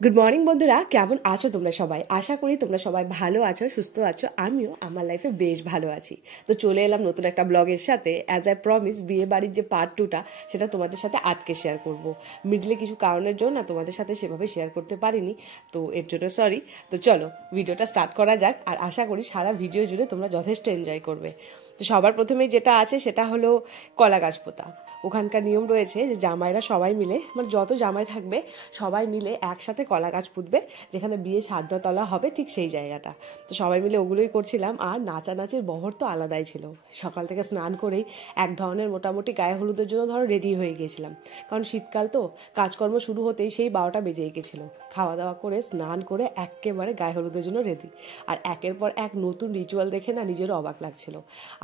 Good morning বন্ধুরা, কেমন আছো তোমরা সবাই? আশা করি তোমরা সবাই ভালো আছো, সুস্থ আছো। আমিও আমার লাইফে বেশ ভালো আছি। তো চলে এলাম নতুন একটা ব্লগের সাথে। অ্যাজ আই প্রমিস, বিয়ে বাড়ির যে পার্ট 2টা সেটা তোমাদের সাথে আজকে শেয়ার করব। মিডলে কিছু কারণের জন্য না তোমাদের সাথে সেভাবে শেয়ার করতে পারিনি, তো এর জন্য সরি। তো চলো ভিডিওটা স্টার্ট করা যাক, আর আশা করি সারা ভিডিও জুড়ে তোমরা যথেষ্ট এনজয় করবে। তো সবার প্রথমেই যেটা আছে সেটা হলো কলা গাছ পোতা। ওখানকার নিয়ম রয়েছে যে জামাইরা সবাই মিলে, মানে যত জামাই থাকবে সবাই মিলে একসাথে কলা গাছ পুঁতবে, যেখানে বিয়ে সাতটা হবে ঠিক সেই জায়গাটা। তো সবাই মিলে ওগুলোই করছিলাম, আর নাচানাচির বহর তো আলাদাই ছিল। সকাল থেকে স্নান করেই এক ধরনের মোটামুটি গায়ে হলুদের জন্য ধরো রেডি হয়ে গিয়েছিলাম, কারণ শীতকাল তো কাজকর্ম শুরু হতেই সেই 12টা বেজেই গেছিলো। খাওয়া দাওয়া করে স্নান করে একেবারে গায়ে হলুদের জন্য রেডি। আর একের পর এক নতুন রিচুয়াল দেখে না নিজেরও অবাক লাগছিল।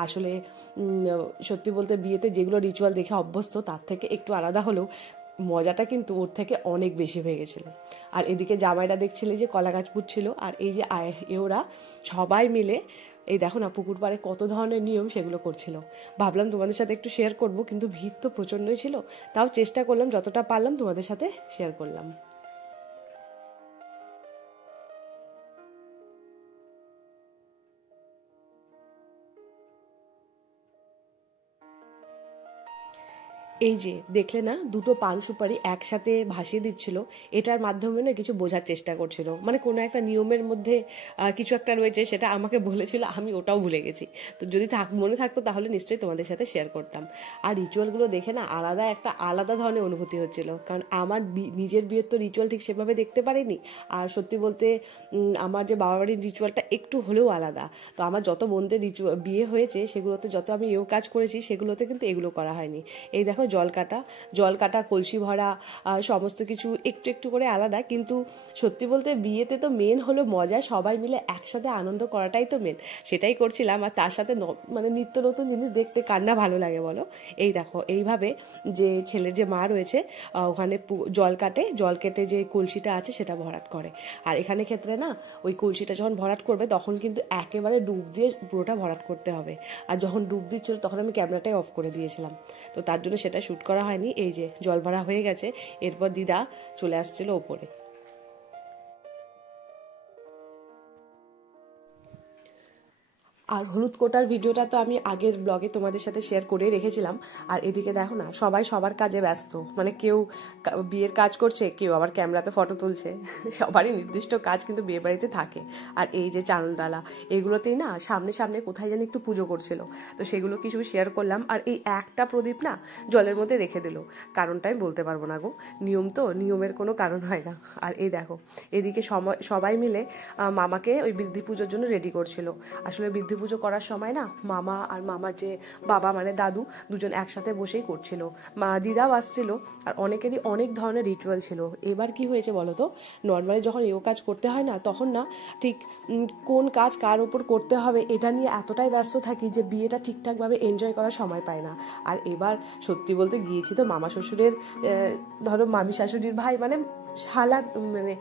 আসলে সত্যি বলতে বিয়েতে যেগুলো রিচুয়াল দেখে অভ্যস্ত তার থেকে একটু আলাদা হলেও মজাটা কিন্তু ওর থেকে অনেক বেশি হয়ে গেছিলো। আর এদিকে জামাইরা দেখছিলে যে কলা গাছ পুঁতছিল, আর এই যে ওরা সবাই মিলে এই দেখো না পুকুর পাড়ে কত ধরনের নিয়ম সেগুলো করছিল। ভাবলাম তোমাদের সাথে একটু শেয়ার করব, কিন্তু ভিড় তো প্রচণ্ডই ছিল। তাও চেষ্টা করলাম যতটা পারলাম তোমাদের সাথে শেয়ার করলাম। এই যে দেখলে না, দুটো পান সুপারি একসাথে ভাসিয়ে দিচ্ছিল। এটার মাধ্যমে না কিছু বোঝার চেষ্টা করছিল, মানে কোনো একটা নিয়মের মধ্যে কিছু একটা রয়েছে, সেটা আমাকে বলেছিল, আমি ওটাও ভুলে গেছি। তো যদি মনে থাকতো তাহলে নিশ্চয়ই তোমাদের সাথে শেয়ার করতাম। আর রিচুয়ালগুলো দেখে না আলাদা ধরনের অনুভূতি হচ্ছিল, কারণ আমার নিজের বিয়ের তো রিচুয়াল ঠিক সেভাবে দেখতে পারিনি। আর সত্যি বলতে আমার যে বাবা বাড়ির রিচুয়ালটা একটু হলেও আলাদা। তো আমার যত বোনদের বিয়ে হয়েছে সেগুলোতে যত আমি কাজ করেছি সেগুলোতে কিন্তু এগুলো করা হয়নি। এই দেখো জল কাটা কলসি ভরা, সমস্ত কিছু একটু একটু করে আলাদা। কিন্তু সত্যি বলতে বিয়েতে তো মেন হলো মজা, সবাই মিলে একসাথে আনন্দ করাটাই তো মেন। সেটাই করছিলাম, আর তার সাথে মানে নিত্য নতুন জিনিস দেখতে কার না ভালো লাগে বলো। এই দেখো এইভাবে যে ছেলের যে মা রয়েছে ওখানে জল কেটে যে কলসিটা আছে সেটা ভরাট করে। আর এখানে ক্ষেত্রে না ওই কলসিটা যখন ভরাট করবে তখন কিন্তু একেবারে ডুব দিয়ে পুরোটা ভরাট করতে হবে। আর যখন ডুব দিচ্ছিল তখন আমি ক্যামেরাটাই অফ করে দিয়েছিলাম, তো তার জন্য সেটা শ্যুট করা হয়নি। এই যে জল ভরা হয়ে গেছে, এরপর দিদা চলে আসছিল ওপরে। আর হলুদ কোটার ভিডিওটা তো আমি আগের ব্লগে তোমাদের সাথে শেয়ার করে রেখেছিলাম। আর এদিকে দেখো না সবাই সবার কাজে ব্যস্ত, মানে কেউ বিয়ের কাজ করছে, কেউ আবার ক্যামেরাতে ফটো তুলছে। সবারই নির্দিষ্ট কাজ কিন্তু বিয়ে বাড়িতে থাকে। আর এই যে চানল ডালা, এগুলোতেই না সামনে সামনে কোথায় জানি একটু পুজো করছিল, তো সেগুলো কিছু শেয়ার করলাম। আর এই একটা প্রদীপ না জলের মধ্যে রেখে দিল, কারণটা আমি বলতে পারবো না গো, নিয়ম তো, নিয়মের কোনো কারণ হয় না। আর এই দেখো এদিকে সবাই মিলে মামাকে ওই বৃদ্ধি পুজোর জন্য রেডি করছিল। আসলে বৃদ্ধি পুজো করার সময় না মামা আর মামার যে বাবা মানে দাদু দুজন একসাথে বসেই করছিল, দিদাও আসছিল। আর অনেকেরই অনেক ধরনের রিচুয়াল ছিল। এবার কি হয়েছে বলো তো, নর্মালি যখন এও কাজ করতে হয় না তখন না ঠিক কোন কাজ কার ওপর করতে হবে এটা নিয়ে এতটাই ব্যস্ত থাকি যে বিয়েটা ঠিকঠাকভাবে এনজয় করার সময় পায় না। আর এবার সত্যি বলতে গিয়েছি তো মামা শ্বশুরের, ধরো মামি শাশুড়ির ভাই মানে শালা, মানে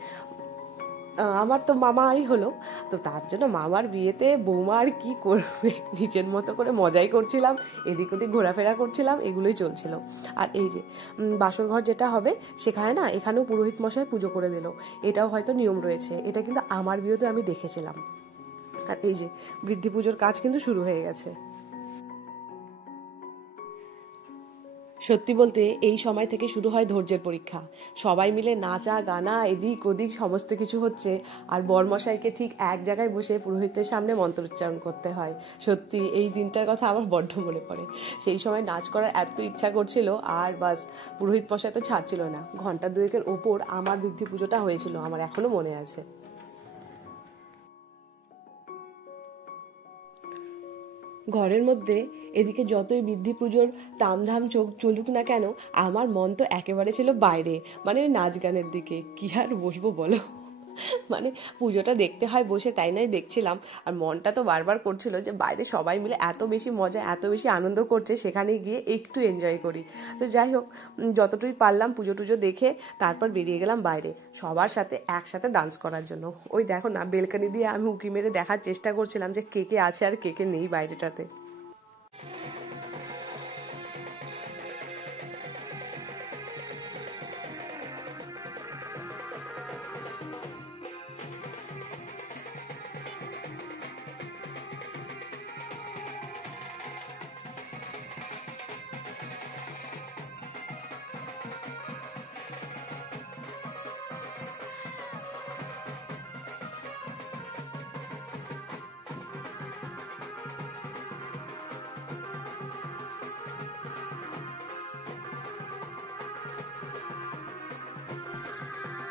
আমার তো মামাই হলো। তো তার জন্য মামার বিয়েতে বৌমা আর কি করবে, নিজের মতো করে মজাই করছিলাম, এদিক ওদিক ঘোরাফেরা করছিলাম, এগুলোই চলছিল। আর এই যে বাসর ঘর যেটা হবে সেখানে না এখানেও পুরোহিত মশাই পুজো করে দিল। এটাও হয়তো নিয়ম রয়েছে, এটা কিন্তু আমার বিয়েতে আমি দেখেছিলাম। আর এই যে বৃদ্ধি পুজোর কাজ কিন্তু শুরু হয়ে গেছে। সত্যি বলতে এই সময় থেকে শুরু হয় ধৈর্যের পরীক্ষা। সবাই মিলে নাচা গানা এদিক ওদিক সমস্ত কিছু হচ্ছে, আর বরমশাইকে ঠিক এক জায়গায় বসে পুরোহিতের সামনে মন্ত্রোচ্চারণ করতে হয়। সত্যি এই দিনটার কথা আমার বড্ড মনে পড়ে। সেই সময় নাচ করার এত ইচ্ছা করছিল, আর বাস পুরোহিত মশাই তো ছাড়ছিল না। ঘন্টা দুয়েকের ওপর আমার বৃদ্ধি পুজোটা হয়েছিল, আমার এখনো মনে আছে। ঘরের মধ্যে এদিকে যতই বৃদ্ধি পুজোর তামধাম চলুক না কেন, আমার মন তো একেবারে ছিল বাইরে, মানে ওই নাচ গানের দিকে। কি আর বসবো বলো, মানে পুজোটা দেখতে হয় বসে, তাই নাই দেখছিলাম। আর মনটা তো বারবার করছিল যে বাইরে সবাই মিলে এত বেশি মজা এত বেশি আনন্দ করছে, সেখানে গিয়ে একটু এনজয় করি। তো যাই হোক, যতটুকুই পারলাম পুজো টুজো দেখে তারপর বেরিয়ে গেলাম বাইরে সবার সাথে একসাথে ডান্স করার জন্য। ওই দেখো না বেলকানি দিয়ে আমি উঁকি মেরে দেখার চেষ্টা করছিলাম যে কে কে আছে আর কে কে নেই বাইরেটাতে।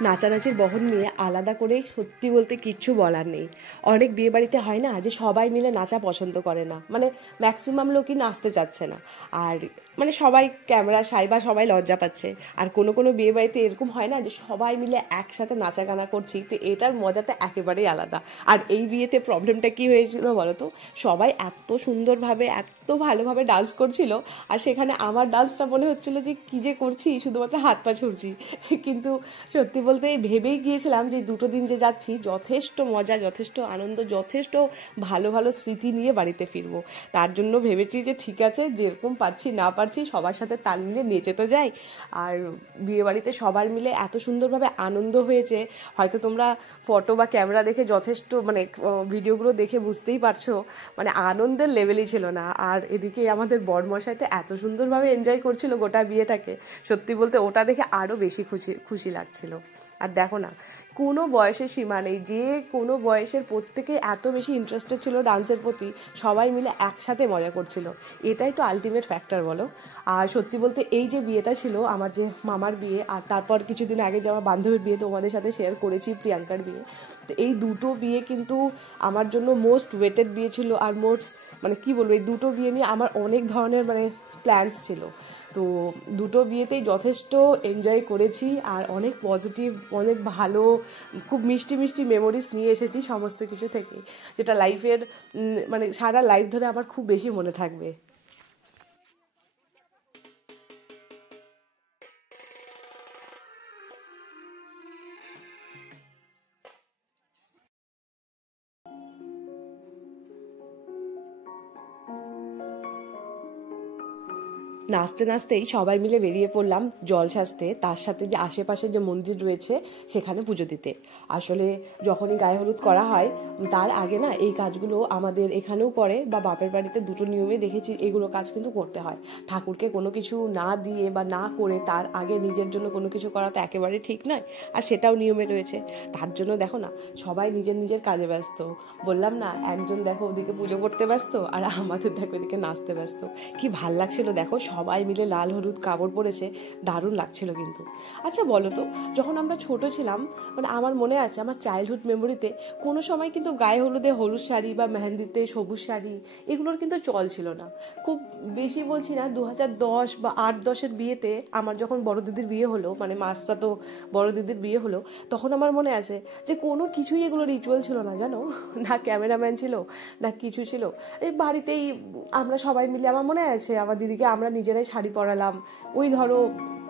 নাচানাচির বহন নিয়ে আলাদা করে সত্যি বলতে কিচ্ছু বলার নেই। অনেক বিয়ে বাড়িতে হয় না যে সবাই মিলে নাচা পছন্দ করে না, মানে ম্যাক্সিমাম লোকই নাচতে চাচ্ছে না, আর মানে সবাই ক্যামেরা সাই বা সবাই লজ্জা পাচ্ছে। আর কোনো কোনো বিয়ে বাড়িতে এরকম হয় না যে সবাই মিলে একসাথে নাচা গানা করছি, তো এটার মজাটা একেবারেই আলাদা। আর এই বিয়েতে প্রবলেমটা কি হয়েছিল বলো তো, সবাই এত সুন্দরভাবে এত ভালোভাবে ডান্স করছিল, আর সেখানে আমার ডান্সটা মনে হচ্ছিল যে কী যে করছি, শুধুমাত্র হাত পা ছুড়ছি। কিন্তু সত্যি বলতে ভেবেই গিয়েছিলাম যে দুটো দিন যে যাচ্ছি যথেষ্ট মজা, যথেষ্ট আনন্দ, যথেষ্ট ভালো ভালো স্মৃতি নিয়ে বাড়িতে ফিরবো। তার জন্য ভেবেছি যে ঠিক আছে, যেরকম পারছি না পারছি সবার সাথে তাল মিলে নেচে তো যাই। আর বিয়েবাড়িতে সবার মিলে এত সুন্দরভাবে আনন্দ হয়েছে, হয়তো তোমরা ফটো বা ক্যামেরা দেখে যথেষ্ট মানে ভিডিওগুলো দেখে বুঝতেই পারছো, মানে আনন্দের লেভেলই ছিল না। আর এদিকে আমাদের বরমশাই তো এত সুন্দরভাবে এনজয় করছিল গোটা বিয়েটাকে, সত্যি বলতে ওটা দেখে আরও বেশি খুশি খুশি লাগছিল। আর দেখো না, কোনো বয়সের সীমা নেই, যে কোনো বয়সের প্রত্যেকে এত বেশি ইন্টারেস্টেড ছিল ডান্সের প্রতি, সবাই মিলে একসাথে মজা করছিল, এটাই তো আলটিমেট ফ্যাক্টর বলো। আর সত্যি বলতে এই যে বিয়েটা ছিল আমার যে মামার বিয়ে, আর তারপর কিছুদিন আগে যে আমার বান্ধবীর বিয়ে তোমাদের সাথে শেয়ার করেছি, প্রিয়াঙ্কার বিয়ে, তো এই দুটো বিয়ে কিন্তু আমার জন্য মোস্ট ওয়েটেড বিয়ে ছিল। আর মোস্ট মানে কি বলবো, এই দুটো বিয়ে নিয়ে আমার অনেক ধরনের মানে প্ল্যানস ছিল। তো দুটো বিয়েতেই যথেষ্ট এনজয় করেছি, আর অনেক পজিটিভ, অনেক ভালো, খুব মিষ্টি মিষ্টি মেমোরিজ নিয়ে এসেছি সমস্ত কিছু থেকে, যেটা লাইফের মানে সারা লাইফ ধরে আমার খুব বেশি মনে থাকবে। নাচতে নাচতেই সবাই মিলে বেরিয়ে পড়লাম জল সাজতে, তার সাথে যে আশেপাশে যে মন্দির রয়েছে সেখানে পুজো দিতে। আসলে যখনই গায়ে হলুদ করা হয় তার আগে না এই কাজগুলো আমাদের এখানেও করে, বা বাপের বাড়িতে দুটো নিয়মে দেখেছি এগুলো কাজ কিন্তু করতে হয়। ঠাকুরকে কোনো কিছু না দিয়ে বা না করে তার আগে নিজের জন্য কোনো কিছু করা তো একেবারে ঠিক নয়, আর সেটাও নিয়মে রয়েছে। তার জন্য দেখো না, সবাই নিজের নিজের কাজে ব্যস্ত। বললাম না, একজন দেখো ওদিকে পুজো করতে ব্যস্ত, আর আমাদের দেখো ওদিকে নাচতে ব্যস্ত। কি ভাল লাগছিল দেখো, সবাই মিলে লাল হলুদ কাপড় পরেছে, দারুণ লাগছিল কিন্তু। আচ্ছা বলো তো, যখন আমরা ছোট ছিলাম, মানে আমার মনে আছে আমার চাইল্ডহুড মেমোরিতে কোনো সময় কিন্তু গায়ে হলুদে হলুদ শাড়ি বা মেহেন্দিতে সবুজ শাড়ি এগুলোর কিন্তু চল ছিল না। খুব বেশি বলছি না, 2010 বা 8-10-এর বিয়েতে আমার যখন বড় দিদির বিয়ে হলো, মানে মাসটা তো বড় দিদির বিয়ে হলো, তখন আমার মনে আছে যে কোনো কিছুই এগুলো রিচুয়াল ছিল না জানো। না ক্যামেরাম্যান ছিল, না কিছু ছিল। এই বাড়িতেই আমরা সবাই মিলে, আমার মনে আছে আমার দিদিকে আমরা নিজেরাই শাড়ি পরালাম, ওই ধরো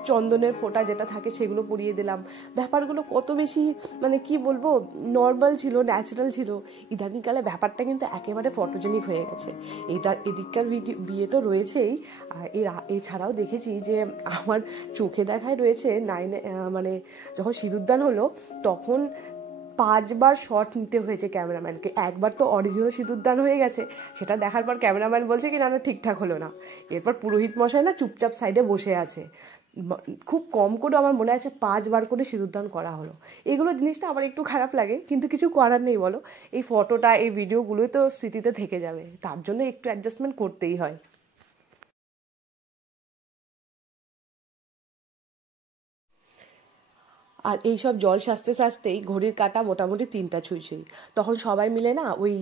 চন্দনের ফোঁটা যেটা থাকে সেগুলো পরিয়ে দিলাম। ব্যাপারগুলো কত বেশি মানে কি বলবো, নর্মাল ছিল, ন্যাচারাল ছিল। ইদানিংকালে ব্যাপারটা কিন্তু একেবারে ফটোজেনিক হয়ে গেছে। এদিককার বিয়ে তো রয়েছেই, আর এছাড়াও দেখেছি যে আমার চোখে দেখায় রয়েছে নাইনে, মানে যখন সিঁদুরদান হলো তখন 5বার শট নিতে হয়েছে ক্যামেরাম্যানকে। একবার তো অরিজিনাল সিঁদুরদান হয়ে গেছে, সেটা দেখার পর ক্যামেরাম্যান বলছে কি না না ঠিকঠাক হলো না। এরপর পুরোহিত মশাই না চুপচাপ সাইডে বসে আছে। খুব কম করে আমার মনে আছে 5বার করে সিঁদুরদান করা হলো। এগুলো জিনিসটা আমার একটু খারাপ লাগে, কিন্তু কিছু করার নেই বলো, এই ফটোটা এই ভিডিওগুলোই তো স্মৃতিতে থেকে যাবে, তার জন্য একটু অ্যাডজাস্টমেন্ট করতেই হয়। আর এইসব জল সাজতে সাজতেই ঘড়ির কাঁটা মোটামুটি 3টা ছুঁই। তখন সবাই মিলে না ওই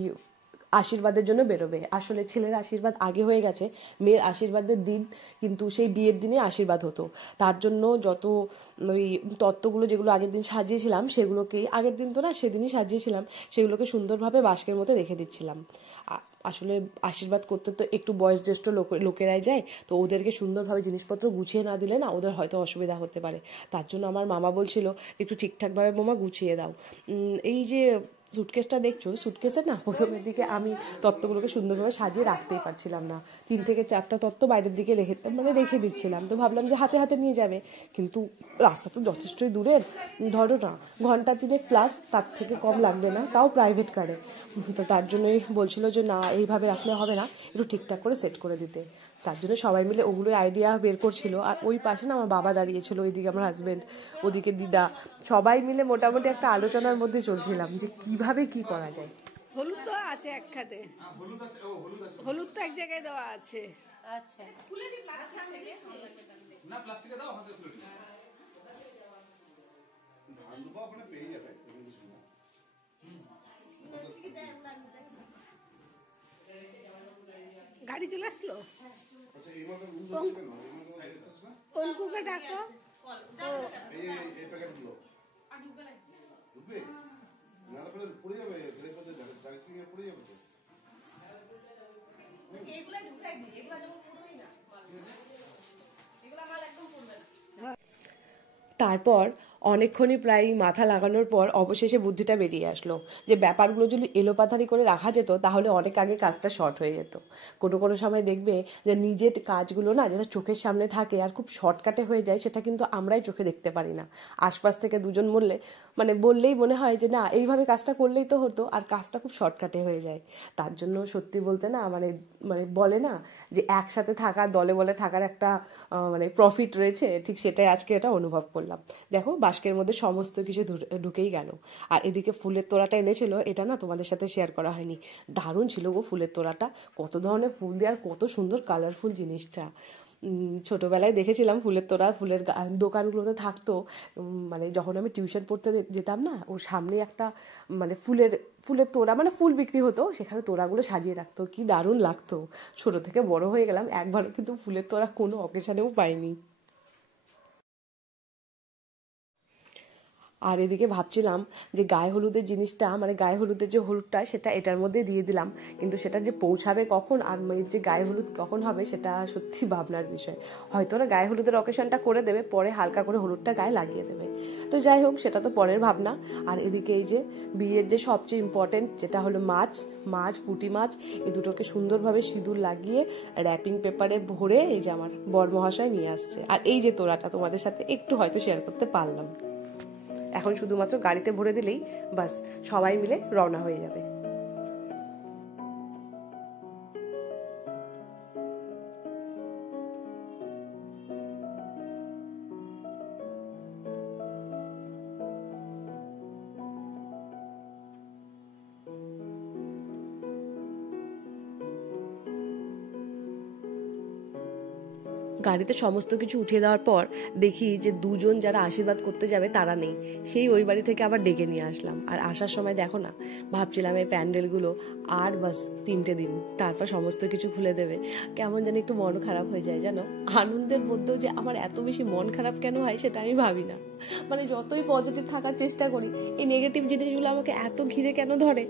আশীর্বাদের জন্য বেরোবে। আসলে ছেলের আশীর্বাদ আগে হয়ে গেছে, মেয়ের আশীর্বাদের দিন কিন্তু সেই বিয়ের দিনে আশীর্বাদ হতো। তার জন্য যত ওই তত্ত্বগুলো যেগুলো আগের দিন সাজিয়েছিলাম সেগুলোকেই, আগের দিন তো না সেদিনই সাজিয়েছিলাম, সেগুলোকে সুন্দরভাবে বাস্কের মধ্যে রেখে দিচ্ছিলাম। আসলে আশীর্বাদ করতে তো একটু বয়োজ্যেষ্ঠ লোকেরাই যায়, তো ওদেরকে সুন্দরভাবে জিনিসপত্র গুছিয়ে না দিলে না ওদের হয়তো অসুবিধা হতে পারে। তার জন্য আমার মামা বলছিল একটু ঠিকঠাকভাবে মামা গুছিয়ে দাও। এই যে সুটকেসটা দেখছো, সুটকেসে না প্রথমের দিকে আমি তত্ত্বগুলোকে সুন্দরভাবে সাজিয়ে রাখতেই পারছিলাম না। 3 থেকে 4টা তত্ত্ব বাইরের দিকে রেখে দিচ্ছিলাম, তো ভাবলাম যে হাতে হাতে নিয়ে যাবে, কিন্তু রাস্তা তো যথেষ্টই দূরের, ধরো না ঘন্টা 3 প্লাস, তার থেকে কম লাগবে না, তাও প্রাইভেট কারে। তো তার জন্যই বলছিল যে না এইভাবে রাখলে হবে না, একটু ঠিকঠাক করে সেট করে দিতে। তার জন্য সবাই মিলে ওগুলোই আইডিয়া বের করছিল। আর ওই পাশে না আমার বাবা দাঁড়িয়েছিল, ওইদিকে আমার হাজব্যান্ড, ওদিকে দিদা, সবাই মিলে মোটামুটি একটা আলোচনার মধ্যে চলছিলাম যে কিভাবে কি করা যায়। হলুদ তো আছে একখানে, হলুদ তো এক জায়গায় দেওয়া আছে। আচ্ছা গাড়ি চলে আসলো, অঙ্কুকে ডাকো। তারপর অনেকক্ষণই প্রায় মাথা লাগানোর পর অবশেষে বুদ্ধিটা বেরিয়ে আসলো যে ব্যাপারগুলো যদি এলোপাথারি করে রাখা যেত তাহলে অনেক আগে কাজটা শর্ট হয়ে যেত। কোনো কোনো সময় দেখবে যে নিজের কাজগুলো না যেটা চোখের সামনে থাকে আর খুব শর্টকাটে হয়ে যায়, সেটা কিন্তু আমরাই চোখে দেখতে পারি না। আশপাশ থেকে দুজন বললেই মনে হয় যে না এইভাবে কাজটা করলেই তো হতো, আর কাজটা খুব শর্টকাটে হয়ে যায়। তার জন্য সত্যি বলতে না মানে মানে বলে না যে একসাথে থাকা, দলে বলে থাকার একটা মানে প্রফিট রয়েছে, ঠিক সেটাই আজকে এটা অনুভব করলাম। দেখো বাস্কের মধ্যে সমস্ত কিছু ঢুকেই গেল। আর এদিকে ফুলের তোড়াটা এনেছিল, এটা না তোমাদের সাথে শেয়ার করা হয়নি। দারুণ ছিল গো ফুলের তোড়াটা, কত ধরনের ফুল দিয়ে আর কত সুন্দর কালারফুল জিনিসটা। ছোটোবেলায় দেখেছিলাম ফুলের তোড়া, ফুলের দোকানগুলোতে থাকতো। মানে যখন আমি টিউশন পড়তে যেতাম না, ওর সামনে একটা মানে ফুলের তোড়া মানে ফুল বিক্রি হতো, সেখানে তোড়াগুলো সাজিয়ে রাখতো, কি দারুণ লাগতো। ছোটো থেকে বড় হয়ে গেলাম, একবারও কিন্তু ফুলের তোড়া কোনো অকেশনেও পাইনি। আর এদিকে ভাবছিলাম যে গায়ে হলুদের জিনিসটা মানে গায়ে হলুদের যে হলুদটা সেটা এটার মধ্যে দিয়ে দিলাম, কিন্তু সেটা যে পৌঁছাবে কখন আর মেয়ের যে গায়ে হলুদ কখন হবে সেটা সত্যি ভাবনার বিষয়। হয়তো ওরা গায়ে হলুদের অকেশনটা করে দেবে, পরে হালকা করে হলুদটা গায়ে লাগিয়ে দেবে। তো যাই হোক, সেটা তো পরের ভাবনা। আর এদিকে এই যে বিয়ের যে সবচেয়ে ইম্পর্টেন্ট যেটা হলো মাছ পুঁটি মাছ, এই দুটোকে সুন্দরভাবে সিঁদুর লাগিয়ে র্যাপিং পেপারে ভরে এই যে আমার বর মহাশয় নিয়ে আসছে। আর এই যে তোড়াটা তোমাদের সাথে একটু হয়তো শেয়ার করতে পারলাম। এখন শুধুমাত্র গাড়িতে ভরে দিলেই বাস সবাই মিলে রওনা হয়ে যাবে। গাড়িতে সমস্ত কিছু উঠিয়ে দেওয়ার পর দেখি যে দুজন যারা আশীর্বাদ করতে যাবে তারা নেই। সেই ওই বাড়ি থেকে আবার ডেকে নিয়ে আসলাম। আর আসার সময় দেখো না, ভাবছিলাম এই প্যান্ডেলগুলো আর বাস 3টে দিন, তারপর সমস্ত কিছু খুলে দেবে। কেমন জানি একটু মন খারাপ হয়ে যায় জানো। আনন্দের মধ্যেও যে আমার এত বেশি মন খারাপ কেন হয় সেটা আমি ভাবি না। মানে যতই পজিটিভ থাকার চেষ্টা করি, এই নেগেটিভ জিনিসগুলো আমাকে এত ঘিরে কেন ধরে।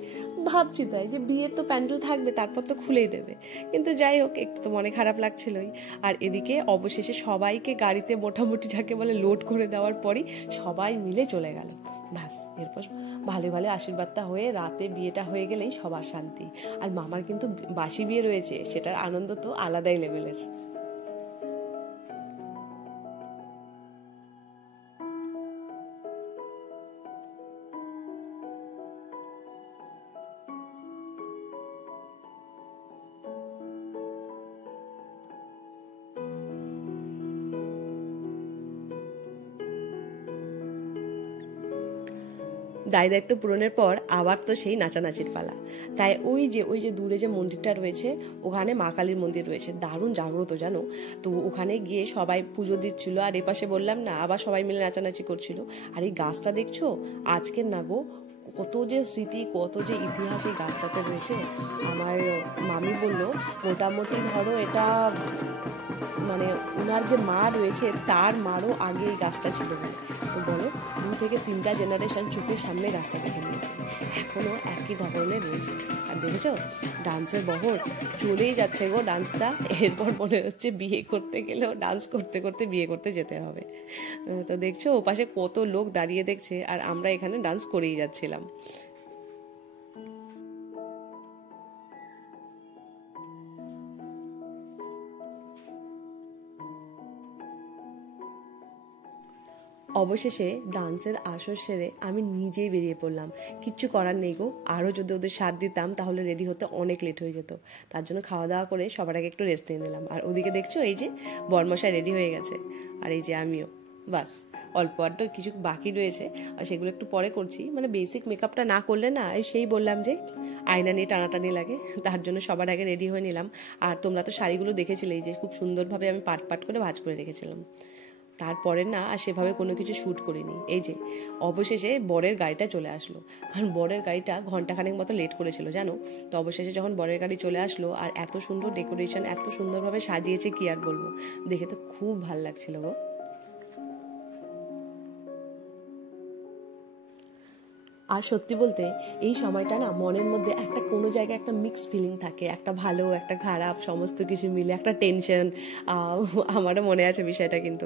ভাবছি তাই যে বিয়ের তো প্যান্ডেল থাকবে, তারপর তো খুলেই দেবে। কিন্তু যাই হোক, একটু তো মনে খারাপ লাগছিলই। আর এদিকে অবশেষে সবাইকে গাড়িতে মোটামুটি যাকে বলে লোড করে দেওয়ার পরই সবাই মিলে চলে গেল। ব্যাস এরপর ভালো ভালো আশীর্বাদটা হয়ে রাতে বিয়েটা হয়ে গেলেই সবার শান্তি। আর মামার কিন্তু বাসি বিয়ে রয়েছে, সেটার আনন্দ তো আলাদাই লেভেলের। দায় দায়িত্ব পূরণের পর আবার তো সেই নাচানাচির পালা। তাই ওই যে দূরে যে মন্দিরটা রয়েছে, ওখানে মা কালীর মন্দির রয়েছে, দারুণ জাগ্রত জানো। তো ওখানে গিয়ে সবাই পুজো দিচ্ছিল, আর এপাশে বললাম না আবার সবাই মিলে নাচানাচি করছিল। আর এই গাছটা দেখছো, আজকের না গো, কত যে স্মৃতি কত যে ইতিহাস এই গাছটাতে রয়েছে। আমার মামি বলল মোটামুটি ধরো এটা মানে ওনার যে মা রয়েছে তার মারও আগে এই গাছটা ছিল বলে। তো বলো 2 থেকে 3টা জেনারেশন চোখের সামনে গাছটা দেখে নিয়েছে, এখনও একই ধরনের রয়েছে। আর দেখেছো ডান্সের বহর চলেই যাচ্ছে গো ডান্সটা। এরপর মনে হচ্ছে বিয়ে করতে গেলেও ডান্স করতে করতে বিয়ে করতে যেতে হবে। তো দেখছো ওপাশে কত লোক দাঁড়িয়ে দেখছে, আর আমরা এখানে ডান্স করেই যাচ্ছিলাম। অবশেষে ডান্সের আসর সেরে আমি নিজেই বেরিয়ে পড়লাম। কিচ্ছু করার নেই গো, আরও যদি ওদের সাথ দিতাম তাহলে রেডি হতে অনেক লেট হয়ে যেত। তার জন্য খাওয়া দাওয়া করে সবার আগে একটু রেস্ট নিয়ে নিলাম। আর ওদিকে দেখছো এই যে বরমশাই রেডি হয়ে গেছে, আর এই যে আমিও। বাস অল্প আধটু কিছু বাকি রয়েছে, আর সেগুলো একটু পরে করছি। মানে বেসিক মেকআপটা না করলে না, সেই বললাম যে আয়না নিয়ে টানাটানি লাগে, তার জন্য সবার আগে রেডি হয়ে নিলাম। আর তোমরা তো শাড়িগুলো দেখেছিলে, এই যে খুব সুন্দরভাবে আমি পাট পাট করে ভাঁজ করে রেখেছিলাম। তারপরে না আর সেভাবে কোনো কিছু শ্যুট করিনি। এই যে অবশেষে বরের গাড়িটা চলে আসলো, কারণ বরের গাড়িটা ঘন্টাখানেক মতো লেট করেছিল জানো। তো অবশেষে যখন বরের গাড়ি চলে আসলো আর এত সুন্দর ডেকোরেশন, এত সুন্দরভাবে সাজিয়েছে কি আর বলবো, দেখে তো খুব ভাল লাগছিল গো। আর সত্যি বলতে এই সময়টা না মনের মধ্যে একটা কোনো জায়গায় একটা মিক্স ফিলিং থাকে, একটা ভালো একটা খারাপ সমস্ত কিছু মিলে একটা টেনশন। আমারও মনে আছে বিষয়টা, কিন্তু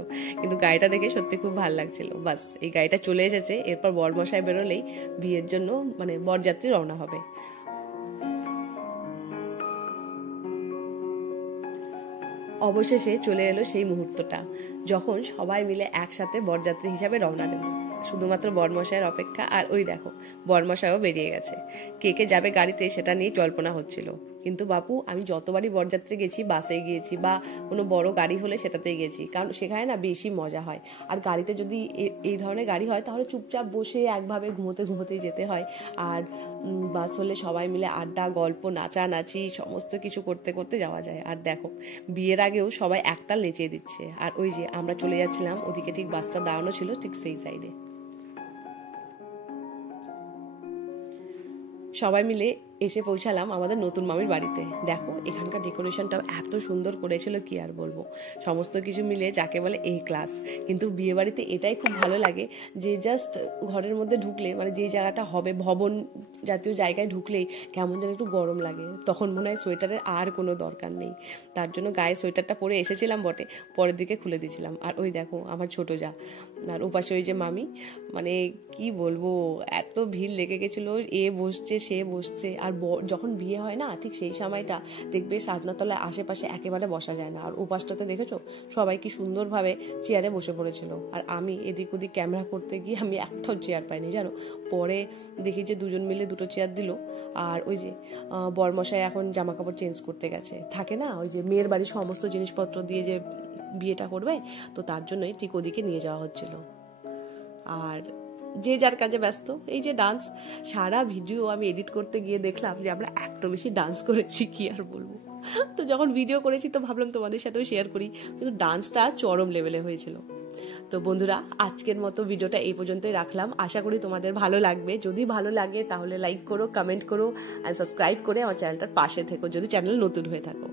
গাড়িটা দেখে সত্যি খুব ভালো লাগছিল। বাস এই গাড়িটা চলে এসেছে, এরপর বরমশাই বেরোলেই বিয়ের জন্য মানে বরযাত্রী রওনা হবে। অবশেষে চলে এলো সেই মুহূর্তটা যখন সবাই মিলে একসাথে বরযাত্রী হিসাবে রওনা দেব। শুধুমাত্র বরমশাইয়ের অপেক্ষা। আর ওই দেখো বরমশাইও বেরিয়ে গেছে, কে কে যাবে গাড়িতে সেটা নিয়ে জল্পনা হচ্ছিল। কিন্তু বাপু আমি যতবারই বরযাত্রী গেছি বাসে গিয়েছি বা কোনো বড় গাড়ি হলে সেটাতেই গেছি, কারণ সেখানে না বেশি মজা হয়। আর গাড়িতে যদি এই ধরনের গাড়ি হয় তাহলে চুপচাপ বসে একভাবে ঘুমোতেই যেতে হয়। আর বাস হলে সবাই মিলে আড্ডা গল্প নাচানাচি সমস্ত কিছু করতে করতে যাওয়া যায়। আর দেখো বিয়ের আগেও সবাই একতাল নেচে দিচ্ছে। আর ওই যে আমরা চলে যাচ্ছিলাম ওদিকে, ঠিক বাসটা দাঁড়ানো ছিল ঠিক সেই সাইডে। সবাই মিলে এসে পৌঁছালাম আমাদের নতুন মামির বাড়িতে। দেখো এখানকার ডেকোরেশনটাও এত সুন্দর করেছিল কি আর বলবো, সমস্ত কিছু মিলে যাকে বলে এই ক্লাস। কিন্তু বিয়ে বাড়িতে এটাই খুব ভালো লাগে যে জাস্ট ঘরের মধ্যে ঢুকলে, মানে যে জায়গাটা হবে ভবন জাতীয় জায়গায় ঢুকলেই কেমন যেন একটু গরম লাগে, তখন মনে হয় সোয়েটারের আর কোনো দরকার নেই। তার জন্য গায়ে সোয়েটারটা পরে এসেছিলাম বটে, পরের দিকে খুলে দিয়েছিলাম। আর ওই দেখো আমার ছোট যা, আর ওপাশে ওই যে মামি, মানে কি বলবো এত ভিড় লেগে গেছিলো, এ বসছে সে বসছে। আর যখন বিয়ে হয় না ঠিক সেই সময়টা দেখবে সাজনাতলায় আশেপাশে একেবারে বসা যায় না। আর ওপাশটাতে দেখেছো সবাই কি সুন্দরভাবে চেয়ারে বসে পড়েছিল, আর আমি এদিক ওদিক ক্যামেরা করতে গিয়ে আমি একটাও চেয়ার পাইনি জানো। পরে দেখি যে দুজন মিলে দুটো চেয়ার দিল। আর ওই যে বরমশাই এখন জামা কাপড় চেঞ্জ করতে গেছে, থাকে না ওই যে মেয়ের বাড়ির সমস্ত জিনিসপত্র দিয়ে যে বিয়েটা করবে, তো তার জন্যই ঠিক ওদিকে নিয়ে যাওয়া হচ্ছিল। আর যে যার কাজে ব্যস্ত। এই যে ডান্স, সারা ভিডিও আমি এডিট করতে গিয়ে দেখলাম যে আমরা এত বেশি ডান্স করেছি কি আর বলবো। তো যখন ভিডিও করেছি তো ভাবলাম তোমাদের সাথেও শেয়ার করি, কিন্তু ডান্সটা চরম লেভেলে হয়েছিল। তো বন্ধুরা আজকের মতো ভিডিওটা এই পর্যন্তই রাখলাম, আশা করি তোমাদের ভালো লাগবে। যদি ভালো লাগে তাহলে লাইক করো, কমেন্ট করো আর সাবস্ক্রাইব করে আমার চ্যানেলটার পাশে থেকো যদি চ্যানেল নতুন হয়ে থাকো।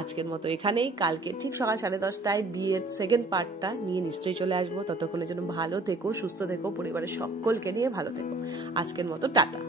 আজকের মতো এখানেই, কালকে ঠিক সকাল 10:30টায় বিয়ের সেকেন্ড পার্টটা নিয়ে নিশ্চয়ই চলে আসবো। ততক্ষণের জন্য ভালো থেকো, সুস্থ থেকো, পরিবারের সকলকে নিয়ে ভালো থেকো। আজকের মতো টাটা।